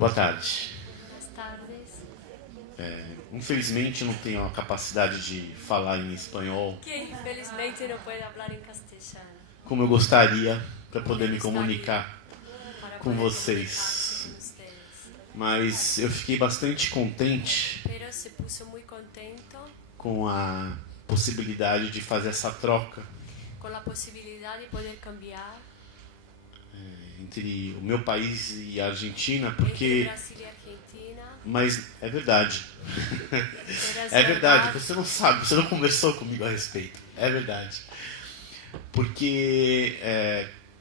Boa tarde. Buenas tardes. Infelizmente eu não tenho a capacidade de falar em espanhol Que infelizmente no puede hablar en castellano. como eu gostaria para poder me Gostaria. comunicar Para com poder vocês. comunicarse con ustedes. Mas eu fiquei bastante contente Pero se puso muy contento com a possibilidade de fazer essa troca con la posibilidad de poder cambiar entre o meu país e a Argentina, entre porque... Brasil y Argentina. Mas é verdade. Pero es É verdade, verdad, você não sabe, você não conversou comigo a respeito. É verdade. Porque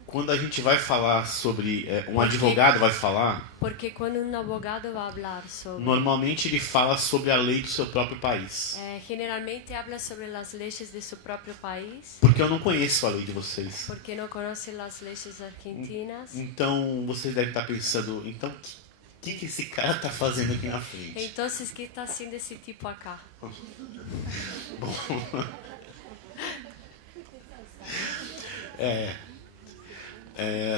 quando a gente vai falar sobre... um advogado vai falar, porque cuando un abogado va a hablar sobre... normalmente ele fala sobre a lei do seu próprio país. generalmente habla sobre las leyes de su propio país, Porque eu não conheço a lei de vocês. porque no conoce las leyes argentinas. Então, vocês devem estar pensando, então, o que esse cara está fazendo aqui na frente? Entonces, ¿qué está haciendo ese tipo acá? Bom,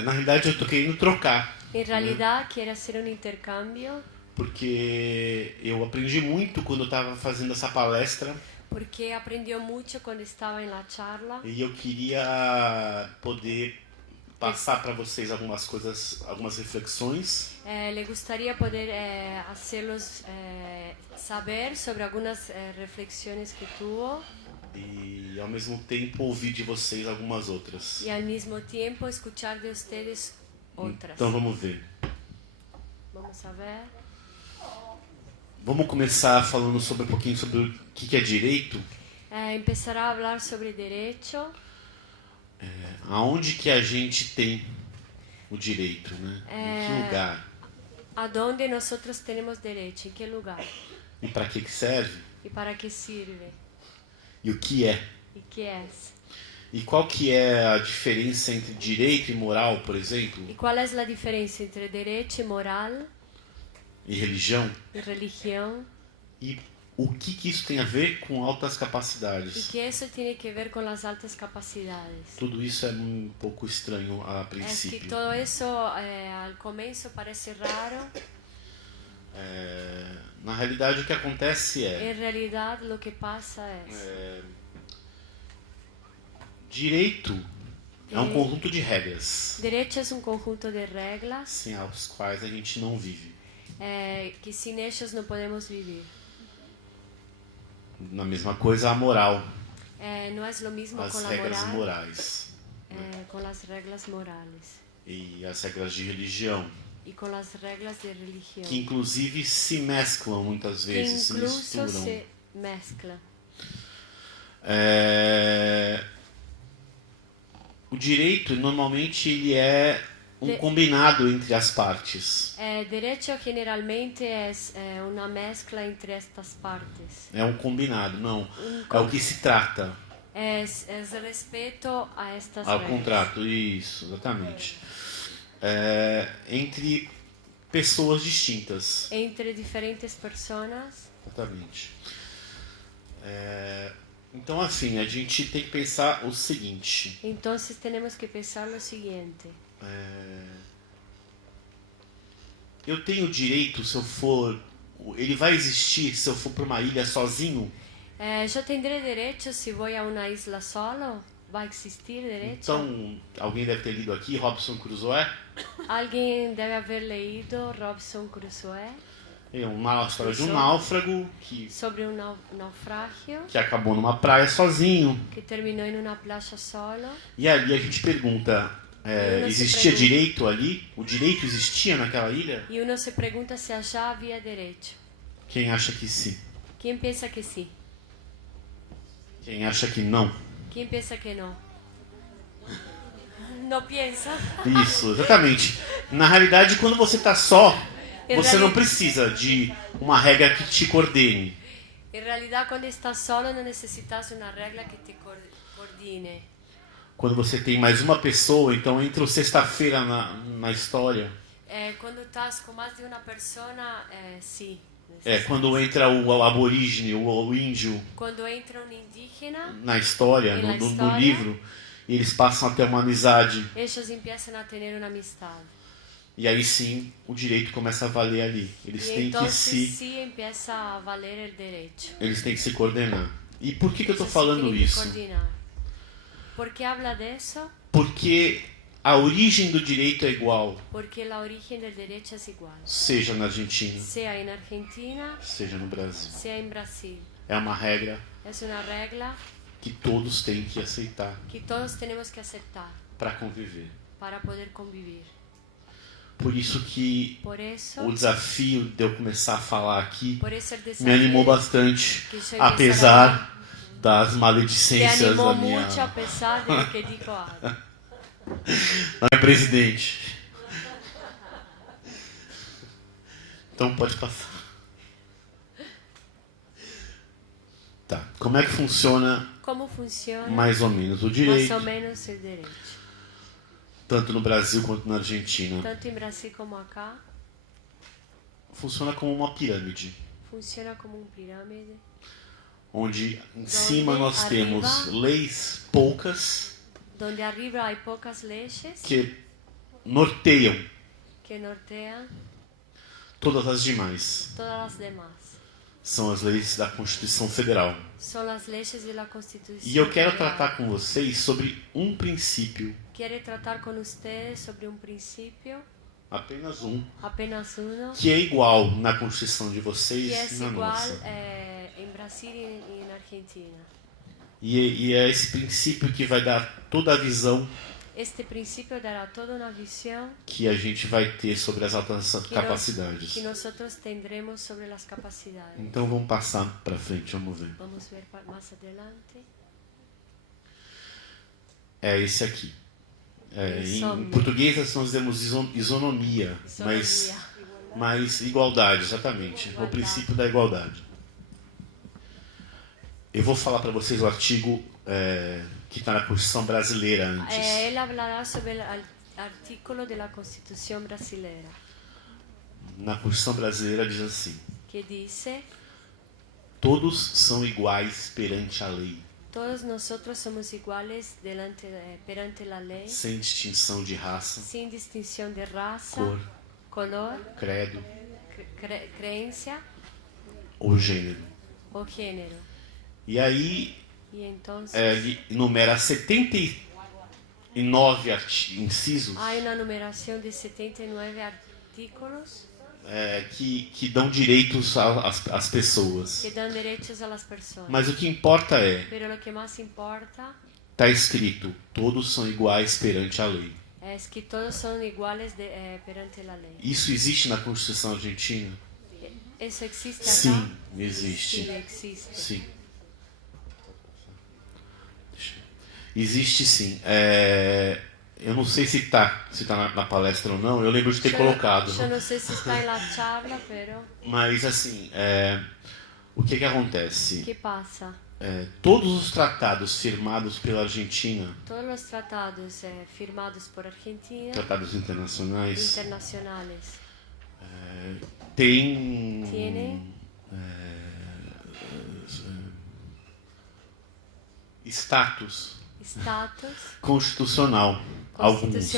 na realidade eu tô querendo trocar, En realidad quiere hacer un intercambio porque eu aprendi muito quando eu estava fazendo essa palestra porque aprendió mucho cuando estaba en la charla e eu queria poder passar para vocês algumas coisas, algumas reflexões le gustaría poder hacerlos saber sobre algunas reflexiones que tuvo e ao mesmo tempo ouvir de vocês algumas outras. y al mismo tiempo escuchar de ustedes otras. Então vamos ver. Vamos a ver. Vamos começar falando sobre um pouquinho sobre o que é direito. Empezará a hablar sobre derecho. Aonde que a gente tem o direito, né? Em que lugar? ¿A dónde nosotros tenemos derecho? ¿En qué lugar? E para que serve? ¿Y para qué sirve? E o que é? ¿Y qué es? E qual que é a diferença entre direito e moral, por exemplo? ¿Y cuál es la diferencia entre derecho y moral E religião? y religión? E o que isso tem a ver com altas Y capacidades? que eso tiene que ver con las altas capacidades. Tudo isso é um pouco estranho a Es que princípio. todo eso al comienzo parece raro. Na realidade, o que acontece En realidad lo que pasa es direito é um conjunto de regras derecho es un conjunto de reglas sem as quais a gente não vive. que sin ellos no podemos vivir. Na mesma coisa, a moral, No es lo mismo as con la regras moral, morais con las reglas morales e as regras de religião, y con las reglas de religión, que inclusive se mesclam muitas que vezes, se incluso misturam. se mezclan. O direito, normalmente, ele é um combinado entre as partes. Derecho generalmente es una mezcla entre estas partes. É um combinado, não. É o que se trata. Es respeto a estas Ao reglas. contrato, isso, exatamente. Entre pessoas distintas. Entre diferentes personas. Exatamente. Então, assim, a gente tem que pensar o seguinte. Entonces tenemos que pensar lo siguiente. Eu tenho direito, se eu for... Ele vai existir se eu for para uma ilha sozinho? Yo tendré derecho si voy a una isla solo. ¿Va a existir derecho? Então, alguém deve ter lido aqui, Robinson Crusoe. Alguien debe haber leído Robinson Crusoe É uma história de um náufrago sobre un naufragio que acabou numa praia sozinho. que terminó en una playa solo. E ali a gente pergunta, existia direito ali? O direito existia naquela ilha? Y uno se pregunta si allá había derecho. Quem acha que sim? ¿Quién piensa que sí? Quem acha que não? ¿Quién piensa que no? No piensa. Isso, exatamente. Na realidade, quando você está só, Em você não reali- precisa de uma regra que te coordene. En realidad, cuando estás solo, no necesitas una regla que te coordine. Quando você tem mais uma pessoa, então entra o sexta-feira na história. Cuando estás con más de una persona, sí. Quando entra o aborígene, o índio Cuando entra un indígena, na história, E na no história? livro, eles passam a ter uma amizade. ellos empiezan a tener una amistad. E aí sim o direito começa a valer ali. Eles têm que sí empieza a valer el derecho. eles têm que se coordenar. E por que eu estou Entonces, falando tienen que isso? coordinar. ¿Por qué habla de eso? Porque a origem do direito é igual, Porque la origen del derecho es igual. seja na Argentina, Sea en Argentina, seja no Brasil. sea en Brasil. É uma regra Es una regla que todos têm que aceitar que todos tenemos que aceptar para conviver. para poder convivir. Por isso que Por eso, o desafio de eu começar a falar aqui por eso el me desafío animou bastante, que yo apesar das te maledicências animó da minha... mucho a pesar de lo que dijo Adam. Não é presidente. Então pode passar. Tá. Como é que funciona ¿Cómo funciona mais ou menos o más direito, o menos el derecho? tanto no Brasil quanto na Argentina? Tanto en Brasil como acá, Funciona como uma pirâmide, funciona como un pirámide, onde em cima nós temos leis poucas donde arriba hay pocas leyes que norteiam que nortean todas as demais. todas las demás. São as leis da Constituição Federal. Son las leyes de la Constitución. E eu quero Federal. tratar com vocês sobre um princípio, Quiere tratar con ustedes sobre un principio, apenas um, apenas uno, que é igual na Constituição de vocês que e es na igual nossa. en Brasil y en Argentina. E é esse princípio que vai dar toda a visão Este principio dará toda una visión que a gente vai ter sobre as altas capacidades. que nosotros tendremos sobre las capacidades. Então vamos passar para frente, vamos ver. Vamos a ver más adelante. É esse aqui. Em Isônia. português nós dizemos isonomia, Isonomia. mas igualdade, exatamente. O Igualdade. princípio da igualdade. Eu vou falar para vocês o artigo que está na Constituição brasileira antes. Él hablará sobre el artículo de la Constitución brasileña, Na Constituição brasileira diz assim: que dice: todos são iguais perante a lei, todos nosotros somos iguales perante la ley, sem distinção de raça, sin distinción de raza, cor, color, credo creencia ou gênero. o género. E aí Y entonces ele enumera 79 incisos hay una numeración de 79 artículos que dão direitos às pessoas. que dan derechos a las personas. Mas o que importa é, Pero lo que más importa está escrito, todos são iguais perante a lei. es que todos son iguales perante la ley. Isso existe na Constituição Argentina? ¿Eso existe acá? Sim, existe. Sí, existe. Sim. Existe sim. Eu não sei se está na palestra ou não, eu lembro de ter colocado. Yo no sé si está en la charla, pero Mas assim, o que acontece? ¿qué pasa? Todos os tratados firmados pela Argentina, Todos los tratados firmados por Argentina, tratados internacionais, internacionales, têm status constitucional, constitucional, alguns,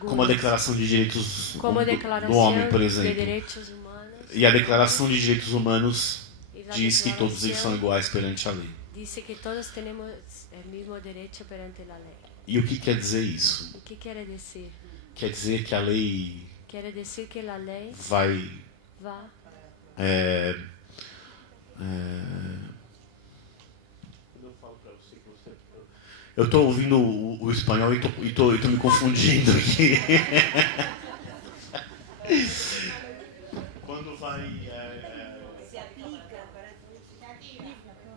como a Declaração de Direitos como do Declaración Homem, por de exemplo. Derechos Humanos, E a Declaração de Direitos Humanos y la diz que todos eles são declaración iguais perante a lei. dice que todos tenemos el mismo derecho perante la ley. E o que quer dizer isso? ¿Y qué quiere decir? Quer dizer que a lei Quiere decir que la ley vai va eu estou ouvindo o espanhol e tô me confundindo aqui. Quando vai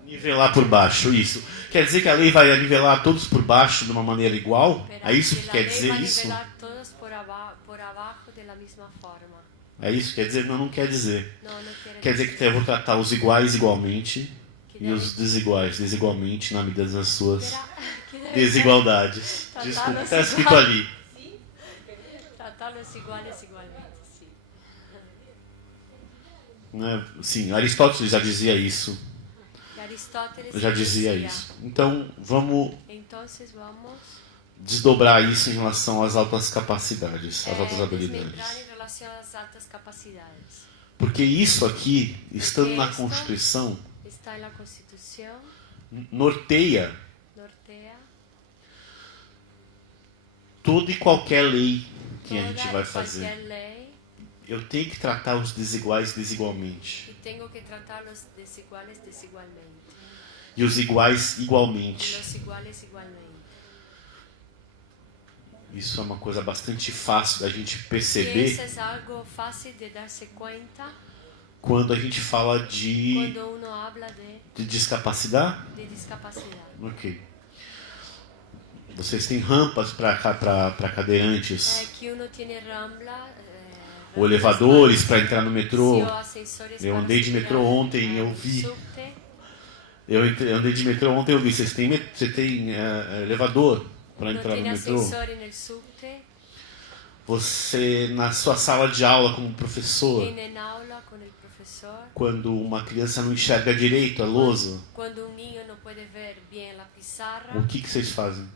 nivelar por baixo, isso. Quer dizer que a lei vai nivelar todos por baixo de uma maneira igual? É isso que quer dizer isso? Todos por abajo de la misma forma. É isso que quer dizer? Não quer dizer. No, no quiere Quer dizer que eu vou tratar os iguais igualmente e os desiguais desigualmente na medida das suas desigualdades. Desculpa, está escrito ali. Tratarlos iguales igualmente, sí. Né? Sim, Aristóteles já dizia isso. Y Aristóteles Já dizia decía, isso. Então, vamos entonces vamos desdobrar isso em relação às altas capacidades, às altas habilidades. desmembrar em relação às altas capacidades. Porque isso aqui, estando na Constituição, Está na Constituição, norteia norteia toda e qualquer lei que a toda gente vai e fazer. qualquer lei Eu tenho que tratar os desiguais desigualmente. e tenho que tratar os desiguais desigualmente. E os iguais E igualmente. os iguais igualmente. Isso é uma coisa bastante fácil da gente E perceber isso é algo fácil de dar-se conta quando a gente fala de quando uno habla de discapacidade. discapacidade. Ok. Vocês têm rampas para cadeirantes, Que uno tiene rambla, ou elevadores para entrar no metrô. sim, ou ascensores Eu para andei de subir metrô ao- ontem, eu ao vi. subte. Andei de metrô ontem, eu vi. Você tem elevador para Não entrar no tem metrô? ascensor no subte, Você, na sua sala de aula como professor, em aula com o professor. quando uma criança não enxerga direito a lousa, Quando um niño não pode ver bem a pizarra, o que vocês fazem?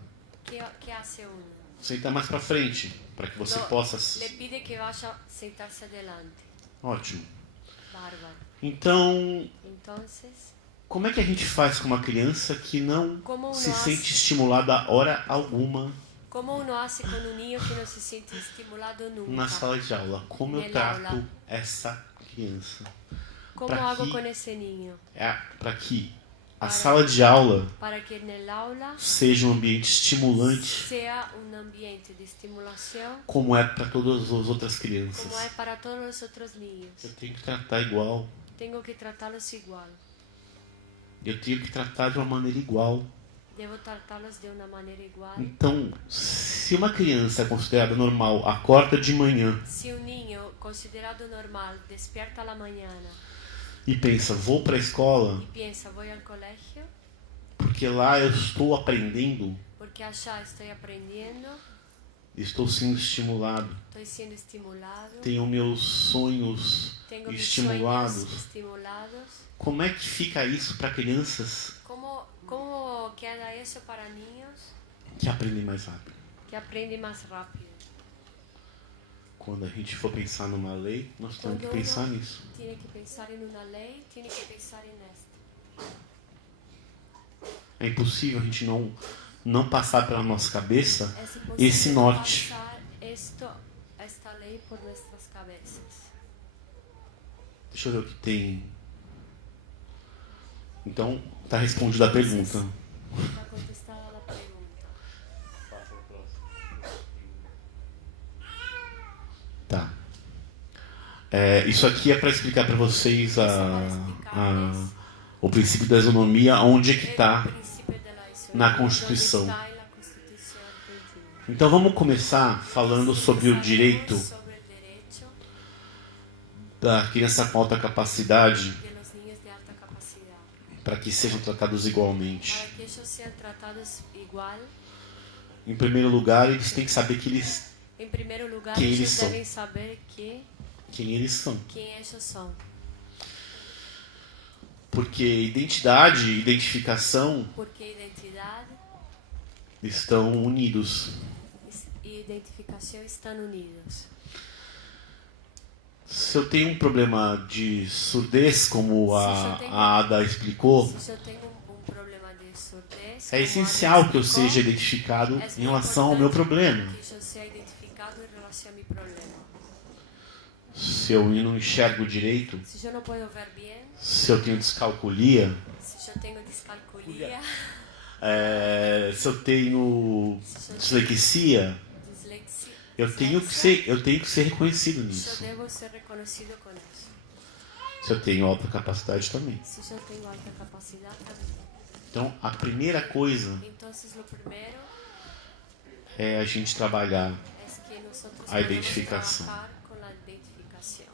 que hace uno? Senta mais para frente, para que você Lo- possa... Le pide que vaya sentarse adelante. Ótimo. Bárbaro. Então, Entonces, como é que a gente faz com uma criança que não Como se nós- sente estimulada hora alguma como uno hace com um niño que não se sente estimulado nunca? na sala de aula? Como eu Nella trato aula. essa criança? Como pra hago que- com esse niño? Para que a sala de aula Para que aula seja um ambiente estimulante, sea um ambiente de estimulação, como é para todas as outras como crianças. é para todos os outros niños. Eu tenho que tratar igual. Tenho que tratá-los igual. Eu tenho que tratar de uma maneira igual. Devo tratá-los de uma maneira igual. Então, se uma criança é considerada normal, acorda de manhã Se um niño considerado normal despierta a la mañana e pensa, vou para a escola e pensa, vou ao colégio porque lá eu estou aprendendo, porque allá estou aprendendo, estou sendo estimulado, estou sendo estimulado, tenho meus sonhos tenho meus estimulados. sonhos estimulados. Como é que fica isso para crianças Como queda isso para niños que aprendem mais rápido? que aprendem mais rápido? Quando a gente for pensar numa lei, nós temos que Quando pensar uno nisso. Tem que pensar em uma lei, tem que pensar nesta. É impossível a gente não passar pela nossa cabeça É impossível esse norte. passar esta lei por nossas cabeças. Deixa eu ver o que tem. Então, está respondida a pergunta. Está contestada a pergunta. Tá. Isso aqui é para explicar para vocês o princípio da isonomia, onde é que está na Constituição. Então vamos começar falando sobre o direito da criança com alta capacidade para que sejam tratados igualmente. Para que eles sejam tratados igual. Em primeiro lugar, eles têm que saber que Em primeiro lugar, quem eles eles são. devem saber quem eles são. quem eles são. Porque identidade e identificação Porque identidade estão unidos. e identificação estão unidos. Se eu tenho um problema de surdez, como a Ada explicou, Se eu tenho um problema de surdez, é como essencial a que eu explicou, seja identificado é em relação ao meu problema. Que eu seja identificado em relação ao meu problema. Se eu não enxergo direito, Se eu não posso ver bem, se eu tenho descalculia, se eu tenho descalculia, se eu tenho dislexia, eu tenho que ser reconhecido eu nisso. devo ser reconhecido com isso. Se eu tenho alta capacidade também. Se eu tenho alta capacidade, também. Então, a primeira coisa Então, o primeiro é a gente trabalhar é que nós a identificação. trabalhar com a identificação.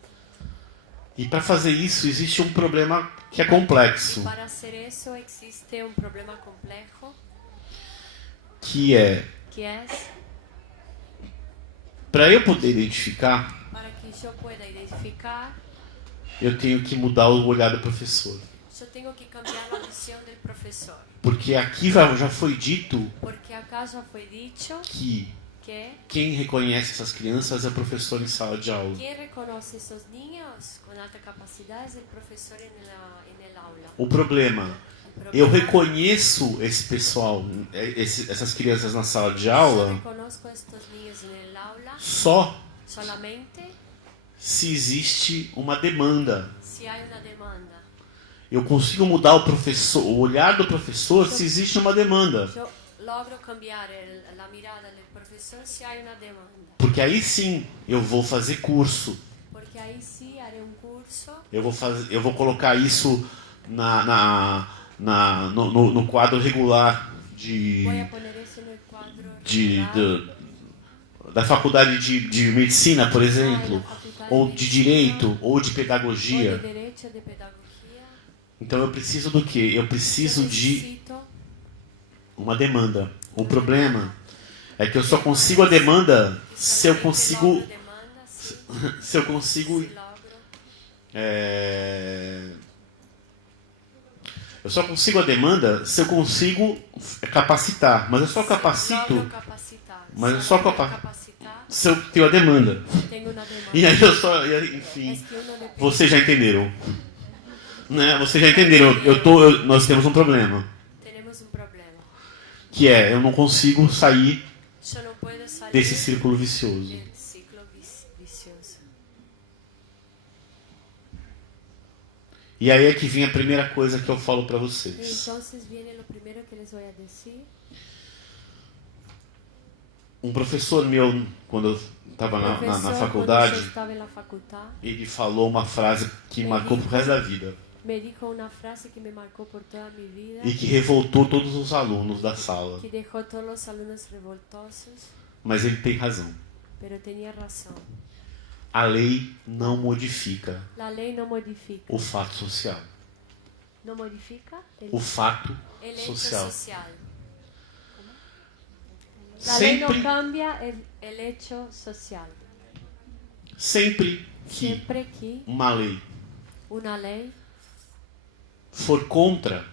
E para fazer isso, existe um problema que é complexo, Para fazer isso, existe um problema complexo, que é, que é para eu poder identificar, para que eu pueda identificar, eu tenho que mudar o olhar do professor. yo tengo que cambiar la visión del profesor. Porque aqui já foi dito Porque acá ya fue dicho que que quem reconhece essas crianças é o professor em sala de aula. quien reconoce esos niños con alta capacidad es el profesor en el aula. O problema, eu reconheço esse pessoal, essas crianças na sala de Yo aula reconozco estos niños en el aula só solamente se existe uma demanda. si hay una demanda. Eu consigo mudar o olhar do professor se existe uma demanda. Yo logro cambiar la mirada del profesor si hay una demanda. Porque aí sim eu vou fazer curso. Porque ahí sí haré un curso. Eu vou colocar isso no quadro regular Voy a poner eso en el cuadro regular. da faculdade de medicina, por exemplo, ou de direito, ou de pedagogia. O de derecho, de pedagogia. Então eu preciso do quê? Eu preciso de uma demanda. O problema é que eu só consigo a demanda se eu consigo eu só consigo a demanda se eu consigo capacitar, mas eu só capacito, se eu tenho a demanda. E aí enfim, vocês já entenderam. Né? Vocês já entenderam, nós temos um problema. Que é, eu não consigo sair desse círculo vicioso. E aí é que vem a primeira coisa que eu falo para vocês. Um professor meu, quando eu estava na faculdade, ele falou uma frase que marcou pro resto da vida. Me dijo una frase que me marcó por toda mi vida. E que revoltou todos os alunos da sala. Que dejó todos los alumnos revoltosos. Mas ele tem razão. Pero tenía razón. A lei não modifica. La ley no modifica. O fato social. No modifica o fato social. La sempre, ley no cambia el hecho social. Sempre que uma lei for contra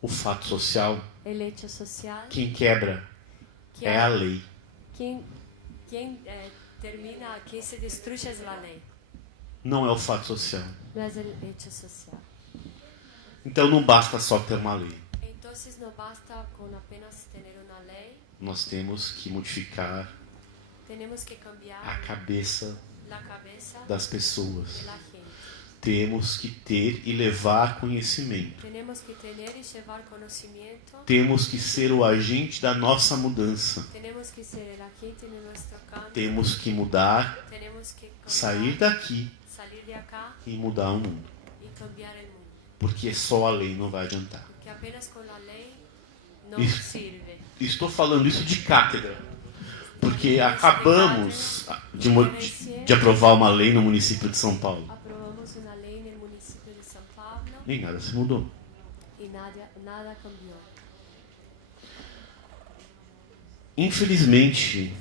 o fato social, quem quebra é a lei. Quem termina, quem se destrui é a lei. Não é o fato social. Não é o hecho social. Então não basta só ter uma lei. Então não basta com apenas ter uma lei. Nós temos que modificar a cabeça das pessoas. Temos que ter e levar conhecimento. Temos que ser o agente da nossa mudança. Temos que mudar, sair daqui e mudar o mundo. Porque só a lei não vai adiantar. Estou falando isso de cátedra. Porque acabamos de aprovar uma lei no município de São Paulo. E nada se mudou. Infelizmente,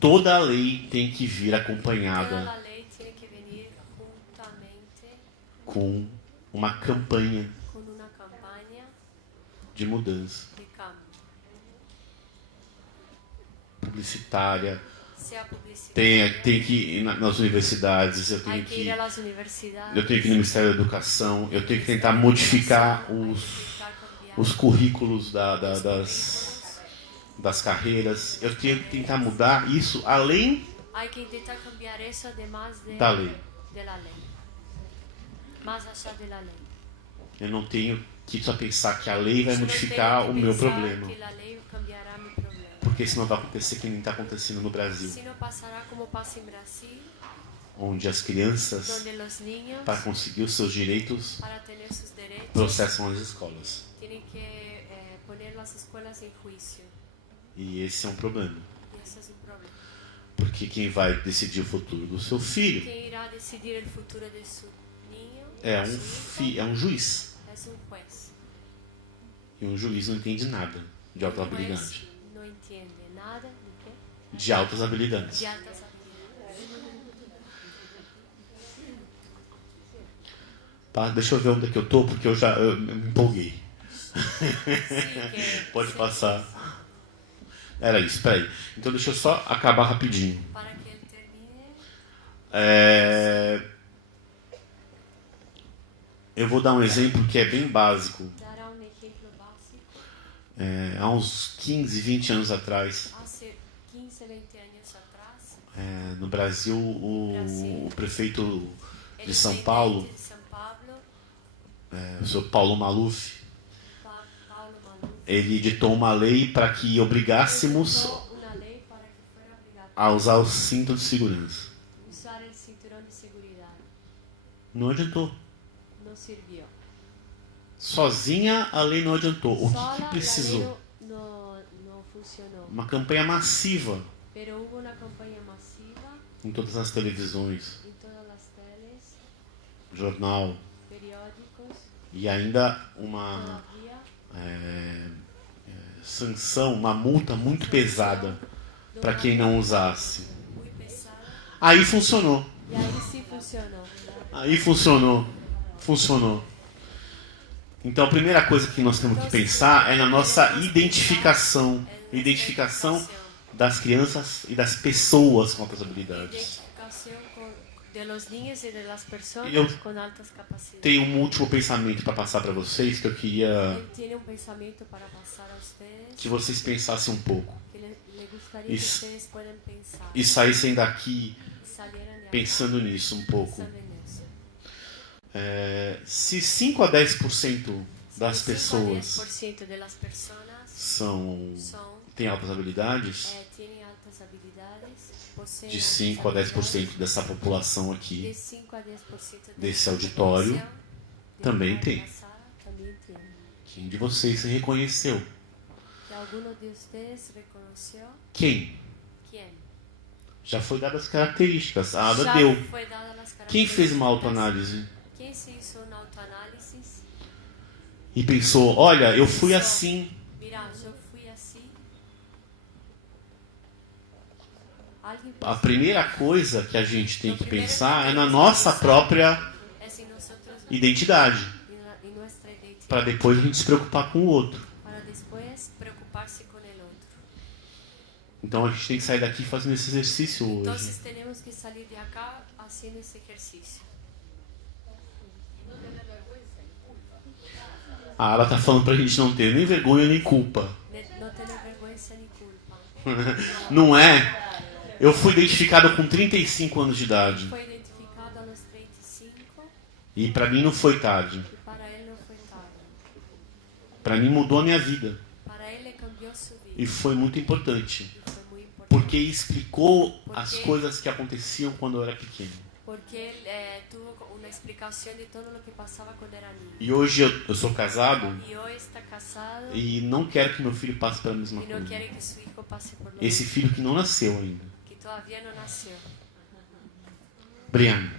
toda a lei tem que vir acompanhada com uma campanha de mudança publicitária. Tem que ir nas universidades, eu tenho que ir no Ministério da Educação, eu tenho que tentar modificar os currículos das carreiras, eu tenho que tentar mudar isso além da lei. Eu não tenho que só pensar que a lei vai modificar o meu problema. Porque senão vai acontecer que nem está acontecendo no Brasil. Onde as crianças, para conseguir os seus direitos, processam as escolas. E esse é um problema. Porque quem vai decidir o futuro do seu filho é um juiz. E um juiz não entende nada de alta habilidade. De altas habilidades. Deixa eu ver onde é que eu tô, porque eu me empolguei. Pode passar. Era isso, espera aí. Então deixa eu só acabar rapidinho. Eu vou dar um exemplo que é bem básico. Há uns 15, 20 anos atrás, no Brasil, o prefeito de São Paulo, o senhor Paulo Maluf, ele editou uma lei para que obrigássemos a usar o cinto de segurança. Não adiantou. Sozinha a lei não adiantou. O que precisou? Uma campanha massiva em todas as televisões, jornal, e ainda uma sanção, uma multa muito pesada para quem não usasse. Aí funcionou. Aí funcionou. Então a primeira coisa que nós temos que pensar é na nossa identificação das crianças e das pessoas com altas habilidades. Eu tenho um último pensamento para passar para vocês, que eu queria que vocês pensassem um pouco e saíssem daqui pensando nisso um pouco. Se 5 a 10% das pessoas têm altas habilidades, de 5 a 10% dessa população aqui, desse auditório, também tem. Quem de vocês se reconheceu? Quem? Já foi dadas as características. A Ada deu. Quem fez uma autoanálise? E pensou, olha, eu fui assim. A primeira coisa que a gente tem que pensar é na nossa própria identidade, para depois a gente se preocupar com o outro. Então a gente tem que sair daqui fazendo esse exercício hoje. Ela está falando para a gente não ter nem vergonha nem culpa. Não é? Eu fui identificado com 35 anos de idade. E para mim não foi tarde. Para mim mudou a minha vida. E foi muito importante. Porque explicou as coisas que aconteciam quando eu era pequeno. E hoje eu sou casado e não quero que meu filho passe pela mesma coisa. Esse filho que não nasceu ainda. Brian.